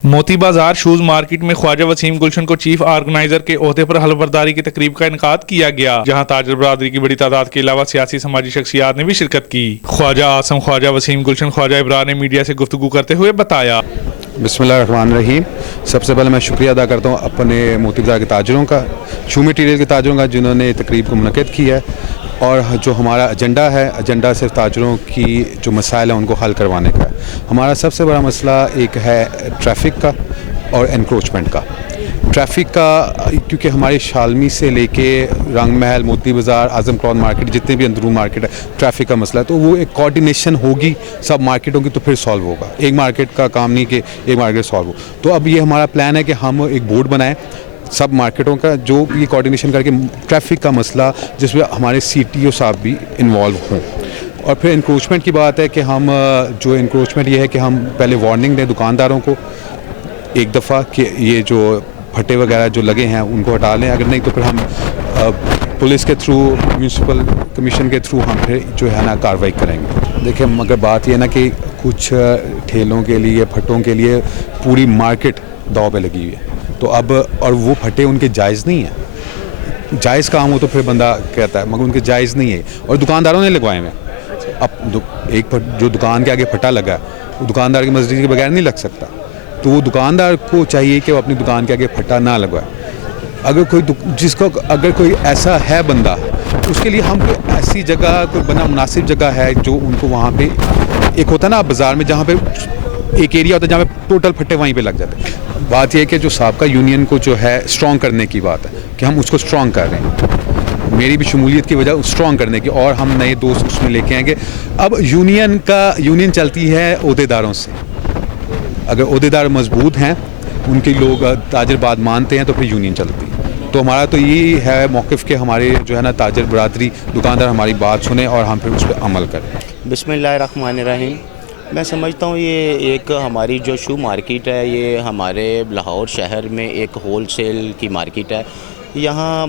मोती बाजार shoes market में ख्वाजा वसीम गुलशन को चीफ ऑर्गेनाइजर के ओहदे पर हलफबरदारी की तकरीब का इनकाद किया गया, जहां ताजर बरादरी की बड़ी तादाद के अलावा सियासी समाजी शख्सियात ने भी शिरकत की। ख्वाजा आसम ख्वाजा वसीम गुलशन ख्वाजा इब्रार ने मीडिया से गुफ्तगू करते हुए बताया, बिस्मिल्लाहिर्रहमानिर्रहीम। सबसे पहले मैं शुक्रिया अदा करता हूँ अपने मोती बाजार के ताजरों का, शू मटीरियल के ताजरों का, जिन्होंने तकरीब को मुनक़िद किया है। और जो हमारा एजेंडा सिर्फ ताजरों की जो मसाइल हैं उनको हल करवाने का है। हमारा सबसे बड़ा मसला एक है ट्रैफिक का और एनक्रोचमेंट का। ट्रैफिक का क्योंकि हमारी शालमी से लेके रंग महल, मोती बाज़ार, आज़म क्लॉथ मार्केट, जितने भी अंदरून मार्केट है, ट्रैफिक का मसला है, तो वो एक कोऑर्डिनेशन होगी सब मार्केटों की, तो फिर सॉल्व होगा। एक मार्केट का काम नहीं कि एक मार्केट सॉल्व हो। तो अब ये हमारा प्लान है कि हम एक बोर्ड बनाएं सब मार्केटों का, जो ये कोऑर्डिनेशन करके ट्रैफिक का मसला जिसमें हमारे CTO साहब भी इन्वॉल्व हों। और फिर इंक्रोचमेंट की बात है कि हम जो इंक्रोचमेंट ये है कि हम पहले वार्निंग दें दुकानदारों को एक दफ़ा कि ये जो फटे वगैरह जो लगे हैं उनको हटा लें, अगर नहीं तो फिर हम पुलिस के थ्रू, म्यूनसिपल कमीशन के थ्रू हम फिर जो है ना कार्रवाई करेंगे। देखिए, मगर बात ये ना कि कुछ ठेलों के लिए, फटों के लिए पूरी मार्केट दाव पे लगी हुई है, तो अब और वो फटे उनके जायज़ नहीं है। जायज़ काम हो तो फिर बंदा कहता है, मगर उनके जायज़ नहीं है और दुकानदारों ने लगवाए हुए। अब एक जो दुकान के आगे फटा लगा वो दुकानदार की मर्ज़ी के बगैर नहीं लग सकता, तो वो दुकानदार को चाहिए कि वो अपनी दुकान के आगे फटा ना लगवाए। अगर कोई ऐसा है बंदा, उसके लिए हम कोई ऐसी जगह, कोई बना मुनासिब जगह है जो उनको वहाँ पे, एक होता है ना बाज़ार में जहाँ पे एक एरिया होता है जहाँ पे टोटल फट्टे वहीं पे लग जाते हैं। बात यह है कि जो साबका यूनियन को जो है स्ट्रॉन्ग करने की बात है कि हम उसको स्ट्रॉन्ग कर रहे हैं, मेरी भी शमूलियत की वजह स्ट्रॉन्ग करने की, और हम नए दोस्त उसमें लेके आएंगे। अब यूनियन चलती है ओहदेदारों से। अगर ओहदेदार मजबूत हैं, उनके लोग ताजर बात मानते हैं, तो फिर यूनियन चलती है। तो हमारा तो यही है मौक़िफ़ कि हमारे जो है ना ताजर बरादरी, दुकानदार हमारी बात सुने और हम फिर उस पर अमल करें। बिस्मिल्लाहिर्रहमानिर्रहीम। मैं समझता हूँ ये एक हमारी जो शू मार्केट है, ये हमारे लाहौर शहर में एक होल सेल की मार्केट है। यहाँ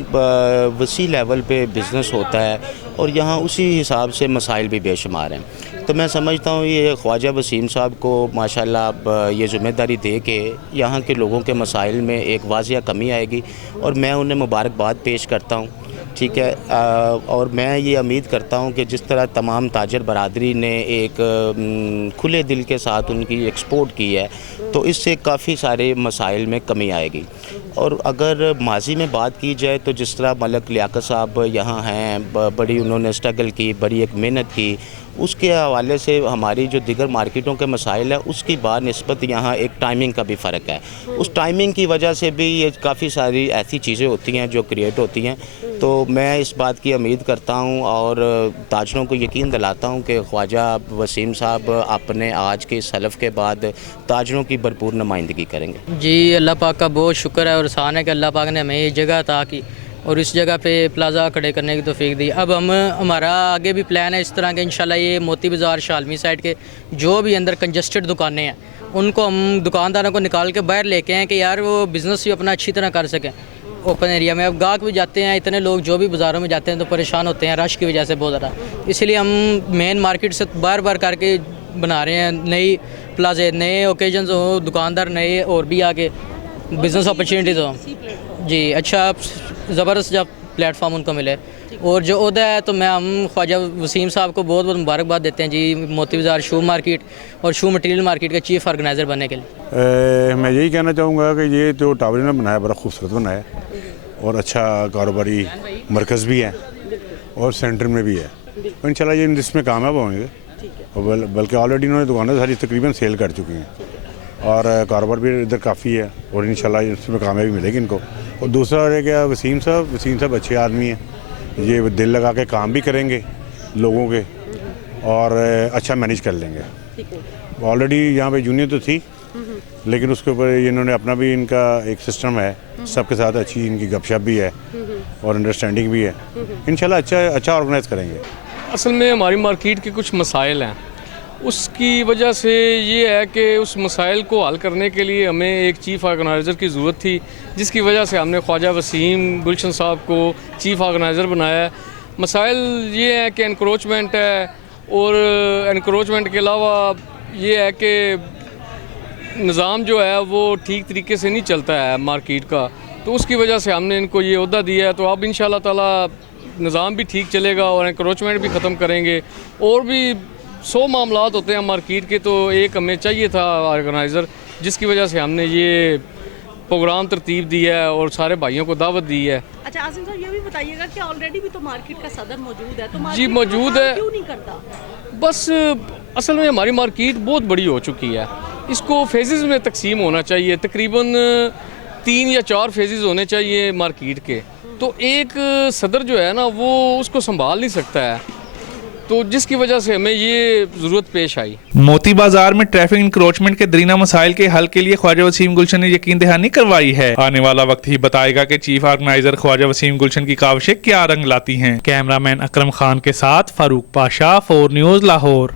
वसी लेवल पे बिज़नेस होता है और यहाँ उसी हिसाब से मसाइल भी बेशुमार हैं। तो मैं समझता हूँ ये ख्वाजा वसीम साहब को माशाल्लाह ये ज़िम्मेदारी दे के यहाँ के लोगों के मसाइल में एक वाज़िया कमी आएगी और मैं उन्हें मुबारकबाद पेश करता हूँ। ठीक है, और मैं ये उम्मीद करता हूँ कि जिस तरह तमाम ताजर बरादरी ने एक खुले दिल के साथ उनकी एक्सपोर्ट की है, तो इससे काफ़ी सारे मसाइल में कमी आएगी। और अगर माजी में बात की जाए तो जिस तरह मलक लियाकत साहब यहाँ हैं, बड़ी उन्होंने स्ट्रगल की, बड़ी एक मेहनत की, उसके हवाले से हमारी जो दिगर मार्केटों के मसाइल है उसकी बानिस्बत यहाँ एक टाइमिंग का भी फ़र्क है। उस टाइमिंग की वजह से भी ये काफ़ी सारी ऐसी चीज़ें होती हैं जो क्रिएट होती हैं। तो मैं इस बात की उम्मीद करता हूँ और ताजरों को यकीन दिलाता हूँ कि ख्वाजा वसीम साहब अपने आज के सलफ़ के बाद ताजरों की भरपूर नुमाइंदगी करेंगे। जी, अल्लाह पाक का बहुत शुक्र है और एहसान है कि अल्लाह पाक ने हमें ये जगह अता की और इस जगह पे प्लाज़ा खड़े करने की तौफीक दी। अब हमारा आगे भी प्लान है इस तरह के, इंशाल्लाह ये मोती बाज़ार शालमी साइड के जो भी अंदर कंजस्टेड दुकानें हैं उनको हम दुकानदारों को निकाल के बाहर लेके आएँ कि यार वो बिज़नेस भी अपना अच्छी तरह कर सकें ओपन एरिया में। अब गाहक भी जाते हैं, इतने लोग जो भी बाज़ारों में जाते हैं तो परेशान होते हैं रश की वजह से बहुत ज़्यादा, इसलिए हम मेन मार्केट से बार करके बना रहे हैं नई प्लाजे, नए ओकेजन्स हो, दुकानदार नए और भी आगे बिज़नेस अपॉर्चुनिटीज़ हो। जी, अच्छा ज़बरदस्त जब प्लेटफॉर्म उनको मिले और जो ओहदा है, तो हम ख्वाजा वसीम साहब को बहुत मुबारकबाद देते हैं जी, मोती बाज़ार शू मार्केट और शू मटीरियल मार्केट के चीफ ऑर्गेनाइज़र बनने के लिए। मैं यही कहना चाहूँगा कि ये जो टावर ने बनाया बड़ा खूबसूरत बनाया और अच्छा कारोबारी मरकज़ भी है और सेंटर में भी है, तो इंशाल्लाह ये इसमें कामयाब होंगे। और बल्कि ऑलरेडी इन्होंने दुकानें सारी तकरीबन सेल कर चुकी हैं और कारोबार भी इधर काफ़ी है और इंशाल्लाह इसमें कामयाबी मिलेगी इनको। और दूसरा है क्या, वसीम साहब अच्छे आदमी हैं, ये दिल लगा के काम भी करेंगे लोगों के और अच्छा मैनेज कर लेंगे। ऑलरेडी यहाँ पे यूनियन तो थी, लेकिन उसके ऊपर इन्होंने अपना भी, इनका एक सिस्टम है, सबके साथ अच्छी इनकी गपशप भी है और अंडरस्टैंडिंग भी है। इंशाल्लाह अच्छा ऑर्गेनाइज करेंगे। असल में हमारी मार्केट के कुछ मसाइल हैं, उसकी वजह से ये है कि उस मसाइल को हल करने के लिए हमें एक चीफ़ ऑर्गेनाइज़र की ज़रूरत थी, जिसकी वजह से हमने ख्वाजा वसीम गुलशन साहब को चीफ़ ऑर्गेनाइज़र बनाया है। मसाइल ये है कि एनक्रोचमेंट है और एनक्रोचमेंट के अलावा ये है कि نظام جو ہے وہ ٹھیک طریقے سے نہیں چلتا ہے مارکیٹ کا، تو اس کی وجہ سے ہم نے ان کو یہ عہدہ دیا ہے. تو اب ان شاء اللہ تعالیٰ نظام بھی ٹھیک چلے گا اور انکروچمنٹ بھی ختم کریں گے. اور بھی 100 معاملات ہوتے ہیں مارکیٹ کے، تو ایک ہمیں چاہیے تھا آرگنائزر، جس کی وجہ سے ہم نے یہ پروگرام ترتیب دیا ہے اور سارے بھائیوں کو دعوت دی ہے. اچھا عاصم صاحب یہ بھی بتائیے گا کہ آلریڈی بھی تو مارکیٹ کا صدر موجود ہے، تو جی مارکیٹ موجود ہے. کیوں نہیں کرتا؟ بس اصل میں ہماری مارکیٹ بہت بڑی ہو چکی ہے، اس کو فیزز میں تقسیم ہونا چاہیے. تقریباً 3 یا 4 فیزز ہونے چاہیے مارکیٹ کے. تو ایک صدر جو ہے نا وہ اس کو سنبھال نہیں سکتا ہے، تو جس کی وجہ سے ہمیں یہ ضرورت پیش آئی. موتی بازار میں ٹریفک انکروچمنٹ کے درینہ مسائل کے حل کے لیے خواجہ وسیم گلشن نے یقین دہانی کروائی ہے. آنے والا وقت ہی بتائے گا کہ چیف آرگنائزر خواجہ وسیم گلشن کی کاوشیں کیا رنگ لاتی ہیں. کیمرہ مین اکرم خان کے ساتھ فاروق پاشا، 4 نیوز لاہور.